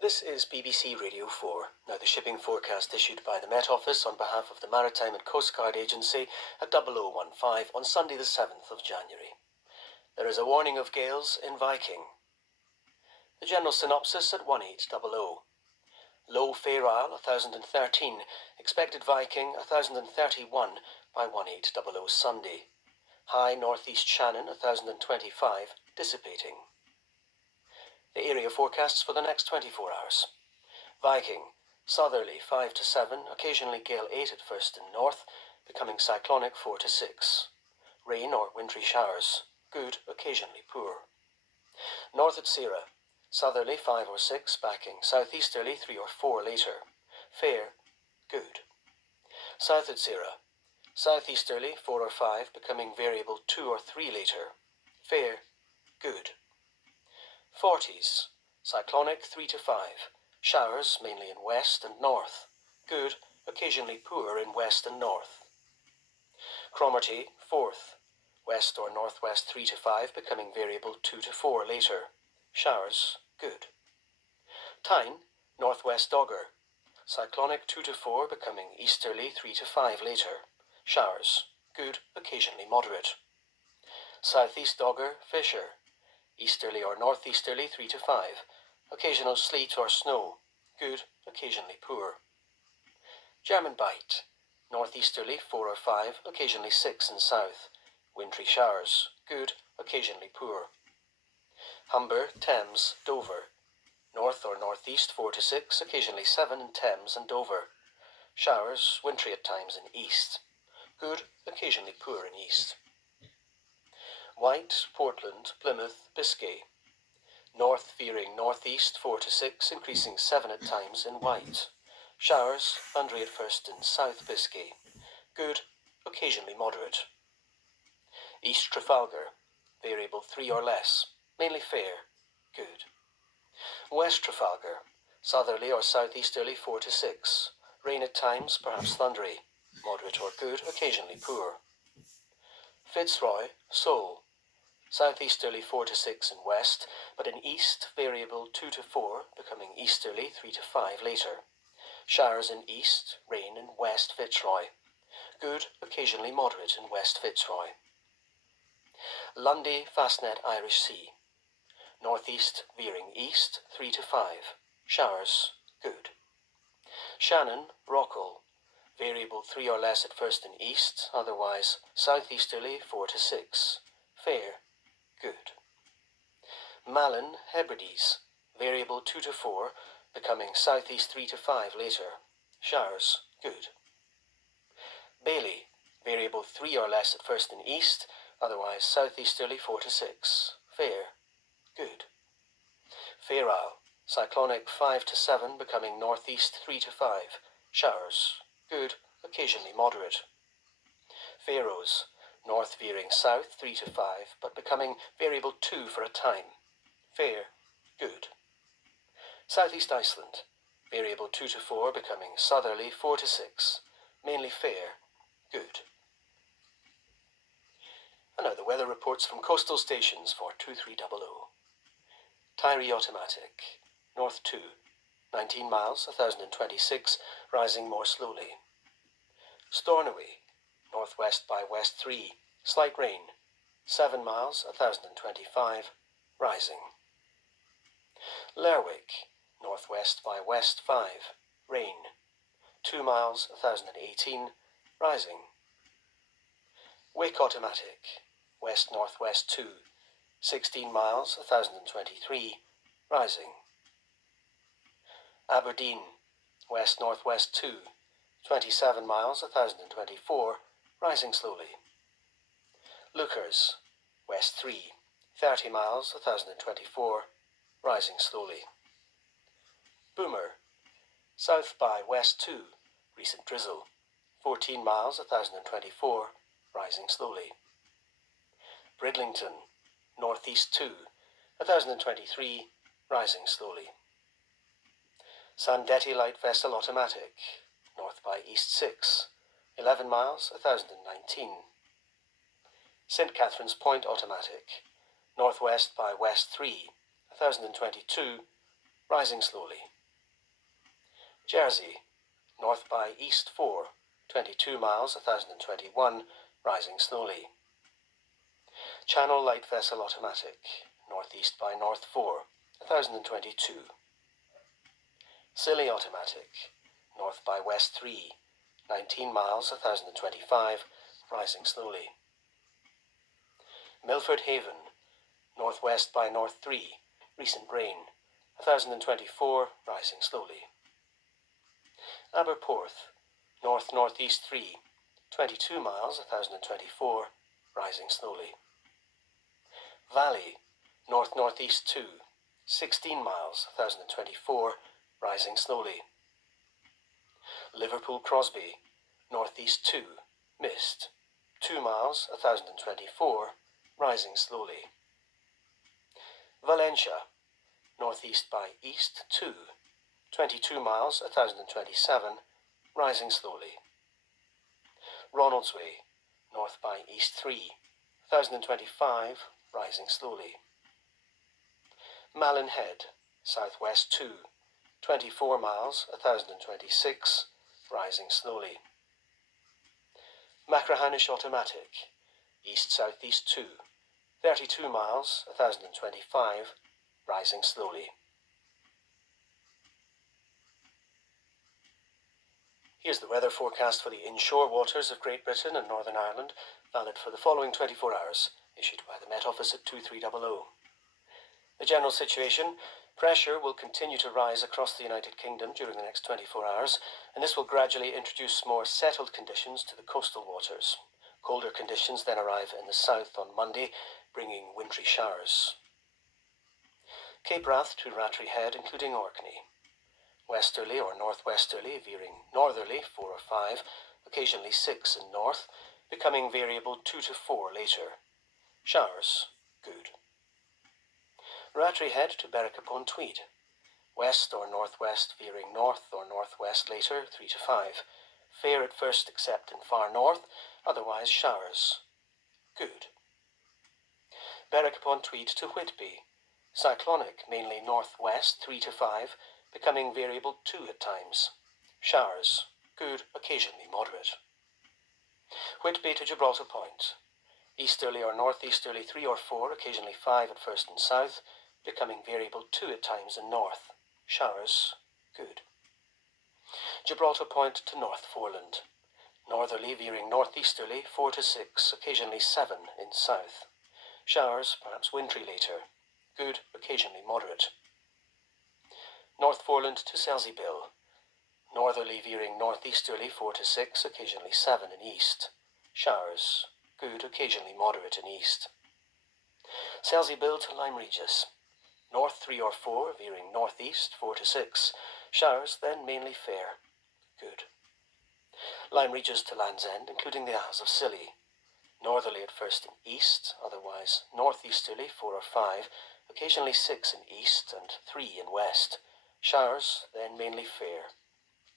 This is BBC Radio 4. Now the shipping forecast issued by the Met Office on behalf of the Maritime and Coast Guard Agency at 0015 on Sunday the 7th of January. There is a warning of gales in Viking. The general synopsis at 1800. Low Fair Isle 1013, expected Viking 1031 by 1800 Sunday. High northeast Shannon 1025, dissipating. The area forecasts for the next 24 hours. Viking, southerly 5 to 7, occasionally gale 8 at first in north, becoming cyclonic 4 to 6. Rain or wintry showers, good, occasionally poor. North at Sierra, southerly 5 or 6, backing southeasterly 3 or 4 later. Fair, good. South at Sierra, southeasterly 4 or 5, becoming variable 2 or 3 later. Fair, good. 40s, cyclonic 3 to 5, showers mainly in west and north, good, occasionally poor in west and north. Cromarty, 4th, west or northwest 3 to 5, becoming variable 2 to 4 later, showers, good. Tyne, northwest Dogger, cyclonic 2 to 4, becoming easterly 3 to 5 later, showers, good, occasionally moderate. Southeast Dogger, Fisher, easterly or northeasterly 3 to 5, occasional sleet or snow, good, occasionally poor. German Bight, northeasterly 4 or 5, occasionally 6 in south, wintry showers, good, occasionally poor. Humber, Thames, Dover, north or northeast 4 to 6, occasionally 7 in Thames and Dover, showers, wintry at times in east, good, occasionally poor in east. White, Portland, Plymouth, Biscay, north veering northeast 4 to 6, increasing 7 at times in White, showers, thundery at first in South Biscay, good, occasionally moderate. East Trafalgar, variable 3 or less, mainly fair, good. West Trafalgar, southerly or southeasterly 4 to 6, rain at times, perhaps thundery, moderate or good, occasionally poor. Fitzroy, Seoul, southeasterly 4 to 6 in west, but in east variable 2 to 4, becoming easterly 3 to 5 later. Showers in east, rain in west Fitzroy. Good, occasionally moderate in west Fitzroy. Lundy, Fastnet, Irish Sea. Northeast veering east 3 to 5. Showers, good. Shannon, Rockall. Variable 3 or less at first in east, otherwise southeasterly 4 to 6. Fair, good. Malin, Hebrides, variable 2 to 4, becoming southeast 3 to 5 later, showers, good. Bailey, variable 3 or less at first in east, otherwise southeasterly 4 to 6, fair, good. Fair Isle, cyclonic 5 to 7, becoming northeast 3 to 5, showers, good, occasionally moderate. Faroes, north veering south 3 to 5, but becoming variable 2 for a time. Fair, good. Southeast Iceland, variable 2 to 4, becoming southerly 4 to 6, mainly fair, good. And now the weather reports from coastal stations for 2300. Tyree Automatic, north 2, 19 miles, 1026, rising more slowly. Stornoway, northwest by west 3, slight rain, 7 miles, 1025, rising. Lerwick, northwest by west 5, rain, 2 miles, 1018, rising. Wick Automatic, west-northwest 2, 16 miles, 1023, rising. Aberdeen, west-northwest 2, 27 miles, 1024, rising slowly. Lookers, west 3, 30 miles, 1024, rising slowly. Boomer, south by west 2, recent drizzle, 14 miles, 1024, rising slowly. Bridlington, northeast 2, 1023, rising slowly. Sandetti light vessel automatic, north by east 6, 11 miles, 1019. St. Catherine's Point automatic, northwest by west 3, 1022, rising slowly. Jersey, north by east 4, 22 miles, 1021, rising slowly. Channel light vessel automatic, northeast by north 4, 1022. Scilly automatic, north by west 3, 19 miles, 1025, rising slowly. Milford Haven, northwest by north 3, recent rain, 1024, rising slowly. Aberporth, north-northeast 3, 22 miles, 1024, rising slowly. Valley, north-northeast 2, 16 miles, 1024, rising slowly. Liverpool Crosby, northeast 2, mist, 2 miles, 1024, rising slowly. Valencia, northeast by east 2, 22 miles, 1027, rising slowly. Ronaldsway, north by east 3, 1025, rising slowly. Malin Head, southwest 2, 24 miles, 1026, rising slowly. Machrihanish automatic, east-southeast 2, 32 miles, 1025, rising slowly. Here's the weather forecast for the inshore waters of Great Britain and Northern Ireland, valid for the following 24 hours, issued by the Met Office at 2300. The general situation: pressure will continue to rise across the United Kingdom during the next 24 hours, and this will gradually introduce more settled conditions to the coastal waters. Colder conditions then arrive in the south on Monday, bringing wintry showers. Cape Wrath to Rattray Head, including Orkney. Westerly or northwesterly, veering northerly 4 or 5, occasionally 6 in north, becoming variable 2 to 4 later. Showers, good. Rattray Head to Berwick-upon-Tweed. West or northwest, veering north or northwest later 3 to 5. Fair at first except in far north, otherwise showers, good. Berwick-upon-Tweed to Whitby. Cyclonic, mainly northwest 3 to 5, becoming variable 2 at times. Showers, good, occasionally moderate. Whitby to Gibraltar Point. Easterly or northeasterly 3 or 4, occasionally 5 at first and south, becoming variable 2 at times in north. Showers, good. Gibraltar Point to North Foreland. Northerly veering northeasterly 4 to 6, occasionally 7 in south. Showers, perhaps wintry later. Good, occasionally moderate. North Foreland to Selzybill. Northerly veering northeasterly 4 to 6, occasionally 7 in east. Showers, good, occasionally moderate in east. Selzybill to Lyme Regis. North 3 or 4, veering northeast 4 to 6. Showers, then mainly fair, good. Lyme Regis to Land's End, including the Isles of Scilly. Northerly at first in east, otherwise northeasterly 4 or 5, occasionally 6 in east and 3 in west. Showers, then mainly fair,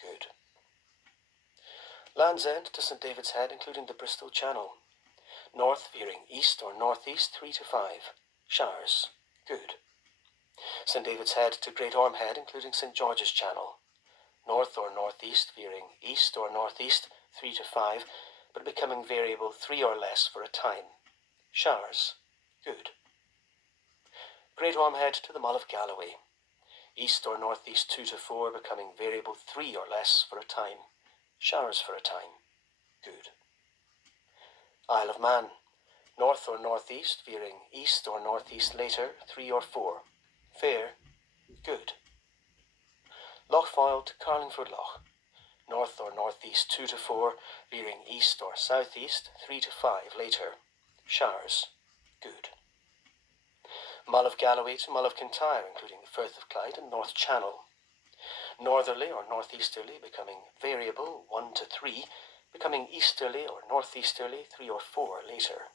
good. Land's End to St David's Head, including the Bristol Channel. North veering east or northeast 3 to 5. Showers, good. St David's Head to Great Orme Head, including St George's Channel. North or northeast veering east or northeast 3 to 5, but becoming variable 3 or less for a time. Showers, good. Great Orme Head to the Mull of Galloway. East or northeast 2 to 4, becoming variable 3 or less for a time. Showers for a time, good. Isle of Man. North or northeast, veering east or northeast later 3 or 4. Fair, good. Lochfoyle to Carlingford Loch. North or northeast 2 to 4, veering east or southeast 3 to 5 later. Showers, good. Mull of Galloway to Mull of Kintyre, including the Firth of Clyde and North Channel. Northerly or northeasterly, becoming variable 1 to 3, becoming easterly or northeasterly 3 or 4 later.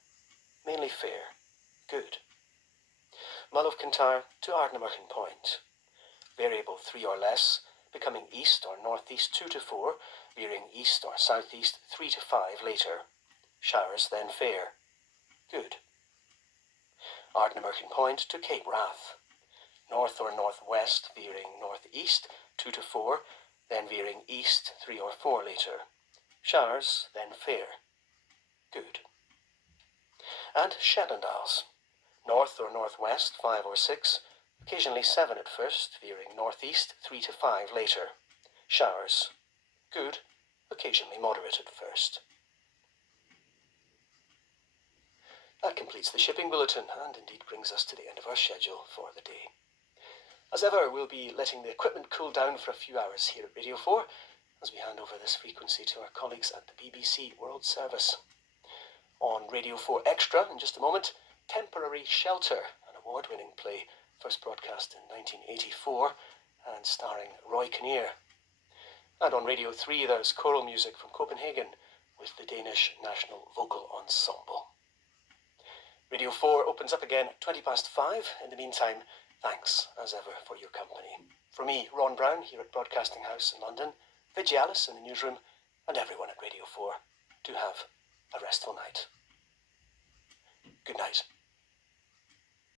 Mainly fair, good. Mull of Kintyre to Ardnamurchan Point. Variable 3 or less, becoming east or northeast 2 to 4, veering east or southeast 3 to 5 later. Showers then fair, good. Ardnamurchan Point to Cape Wrath. north or northwest, veering northeast 2 to 4, then veering east 3 or 4 later. Showers, then fair. Good. And Shedendals. North or northwest 5 or 6, occasionally 7 at first, veering northeast 3 to 5 later. Showers. Good, occasionally moderate at first. That completes the shipping bulletin and indeed brings us to the end of our schedule for the day. As ever, we'll be letting the equipment cool down for a few hours here at Radio 4 as we hand over this frequency to our colleagues at the BBC World Service. On Radio 4 Extra, in just a moment, Temporary Shelter, an award-winning play, first broadcast in 1984 and starring Roy Kinnear. And on Radio 3, there's choral music from Copenhagen with the Danish National Vocal Ensemble. Radio 4 opens up again at 5:20. In the meantime, thanks, as ever, for your company. From me, Ron Brown, here at Broadcasting House in London, Vidji Alice in the newsroom, and everyone at Radio 4, do have a restful night.